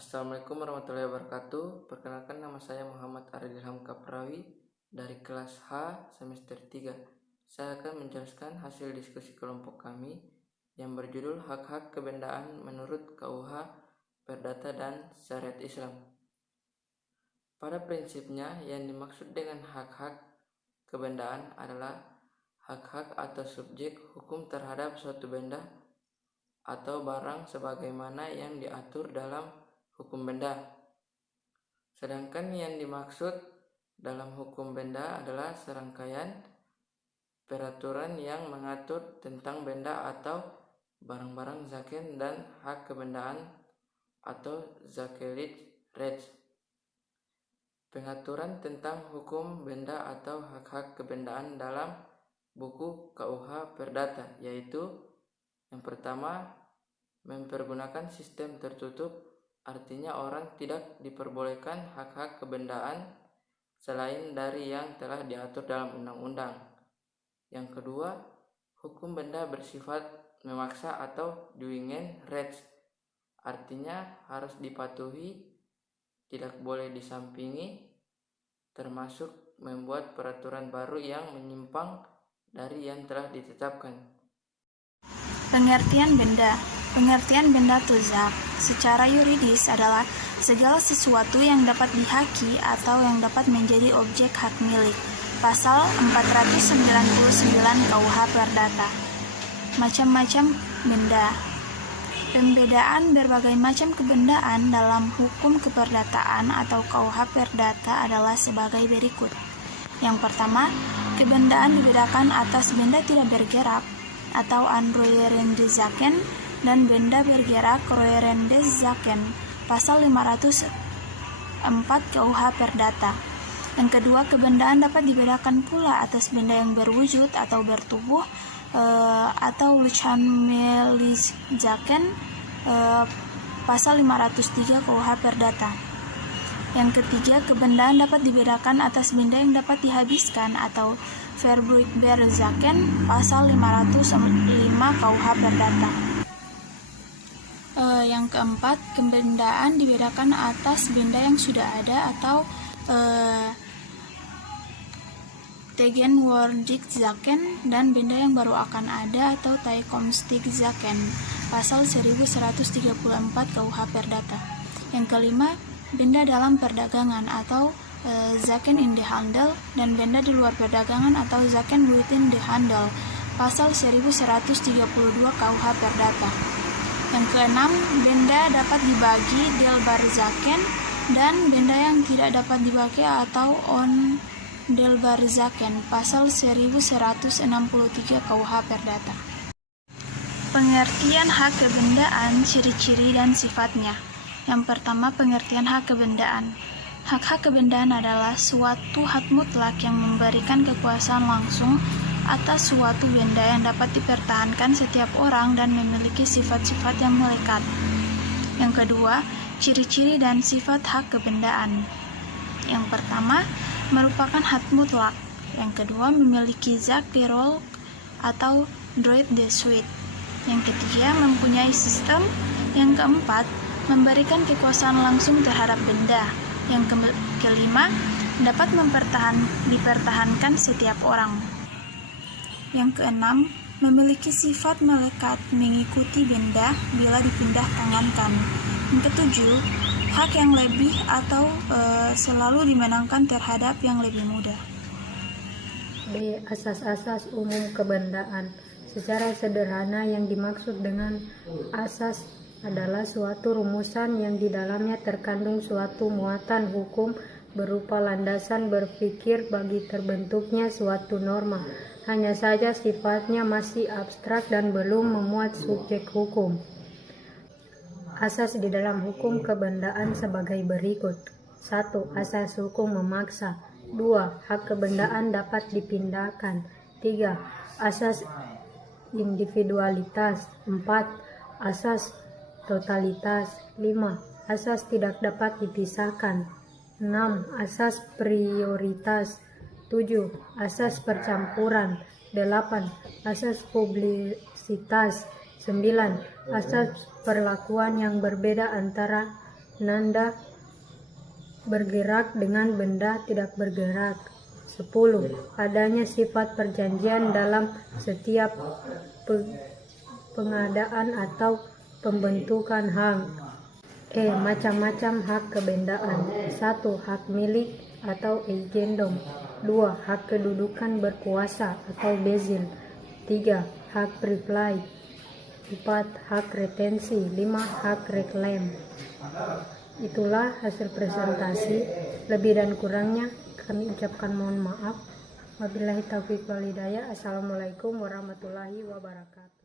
Assalamualaikum warahmatullahi wabarakatuh. Perkenalkan, nama saya Muhammad Aril Ilham Kaprawi dari kelas H semester 3. Saya akan menjelaskan hasil diskusi kelompok kami yang berjudul Hak-Hak Kebendaan menurut KUH, Perdata dan Syariat Islam. Pada prinsipnya, yang dimaksud dengan hak-hak kebendaan adalah hak-hak atau subjek hukum terhadap suatu benda atau barang sebagaimana yang diatur dalam hukum benda. Sedangkan yang dimaksud dalam hukum benda adalah serangkaian peraturan yang mengatur tentang benda atau barang-barang zaken dan hak kebendaan atau zakelit rej. Pengaturan tentang hukum benda atau hak-hak kebendaan dalam buku KUH Perdata, yaitu yang pertama, mempergunakan sistem tertutup, artinya orang tidak diperbolehkan hak-hak kebendaan selain dari yang telah diatur dalam undang-undang. Yang kedua, hukum benda bersifat memaksa atau duingen rej, artinya harus dipatuhi, tidak boleh disampingi, termasuk membuat peraturan baru yang menyimpang dari yang telah ditetapkan. Pengertian benda. Pengertian benda tuzak secara yuridis adalah segala sesuatu yang dapat dihaki atau yang dapat menjadi objek hak milik. Pasal 499 KUH Perdata. Macam-macam benda. Pembedaan berbagai macam kebendaan dalam hukum keperdataan atau KUH Perdata adalah sebagai berikut. Yang pertama, kebendaan dibedakan atas benda tidak bergerak atau anroerende zaken dan benda bergerak roerende zaken, pasal 504 KUH Perdata. Yang kedua, kebendaan dapat dibedakan pula atas benda yang berwujud atau bertubuh atau lucan melis zaken, pasal 503 KUH Perdata. Yang ketiga, kebendaan dapat dibedakan atas benda yang dapat dihabiskan atau verbruikbaar zaken, pasal 505 KUH Perdata. Yang keempat, kebendaan dibedakan atas benda yang sudah ada atau tegenwoordig zaken dan benda yang baru akan ada atau toekomstig zaken, pasal 1134 KUH Perdata. Yang kelima, benda dalam perdagangan atau zaken in the handel dan benda di luar perdagangan atau zaken within the handel, pasal 1132 KUH Perdata. Yang keenam, benda dapat dibagi delbar zaken dan benda yang tidak dapat dibagi atau on delbar zaken, pasal 1163 KUH Perdata. Pengertian hak kebendaan, ciri-ciri dan sifatnya. Yang pertama, pengertian hak kebendaan. Hak-hak kebendaan adalah suatu hak mutlak yang memberikan kekuasaan langsung atas suatu benda yang dapat dipertahankan setiap orang dan memiliki sifat-sifat yang melekat. Yang kedua, ciri-ciri dan sifat hak kebendaan. Yang pertama, merupakan hak mutlak. Yang kedua, memiliki zak dirol atau droit de suite. Yang ketiga, mempunyai sistem. Yang keempat, memberikan kekuasaan langsung terhadap benda. Yang kelima, dapat dipertahankan setiap orang. Yang keenam, memiliki sifat melekat mengikuti benda bila dipindah tangankan. Yang ketujuh, hak yang lebih atau selalu dimenangkan terhadap yang lebih mudah. B. Asas-asas umum kebendaan. Secara sederhana, yang dimaksud dengan asas adalah suatu rumusan yang di dalamnya terkandung suatu muatan hukum berupa landasan berpikir bagi terbentuknya suatu norma. Hanya saja sifatnya masih abstrak dan belum memuat subjek hukum. Asas di dalam hukum kebendaan sebagai berikut. 1. Asas hukum memaksa. 2. Hak kebendaan dapat dipindahkan. 3. Asas individualitas. 4. Asas totalitas. 5. Asas tidak dapat dipisahkan. 6. Asas prioritas. 7. Asas percampuran. 8. Asas publisitas. 9. Asas perlakuan yang berbeda antara nanda bergerak dengan benda tidak bergerak. 10. Adanya sifat perjanjian dalam setiap pengadaan atau pembentukan hak. Macam-macam hak kebendaan. 1. Hak milik atau eigendom. 2. Hak kedudukan berkuasa atau bezil. 3. Hak privilege. 4. Hak retensi. 5. Hak reklaim. Itulah hasil presentasi. Lebih dan kurangnya kami ucapkan mohon maaf. Wabillahi taufiq wal hidayah. Assalamualaikum warahmatullahi wabarakatuh.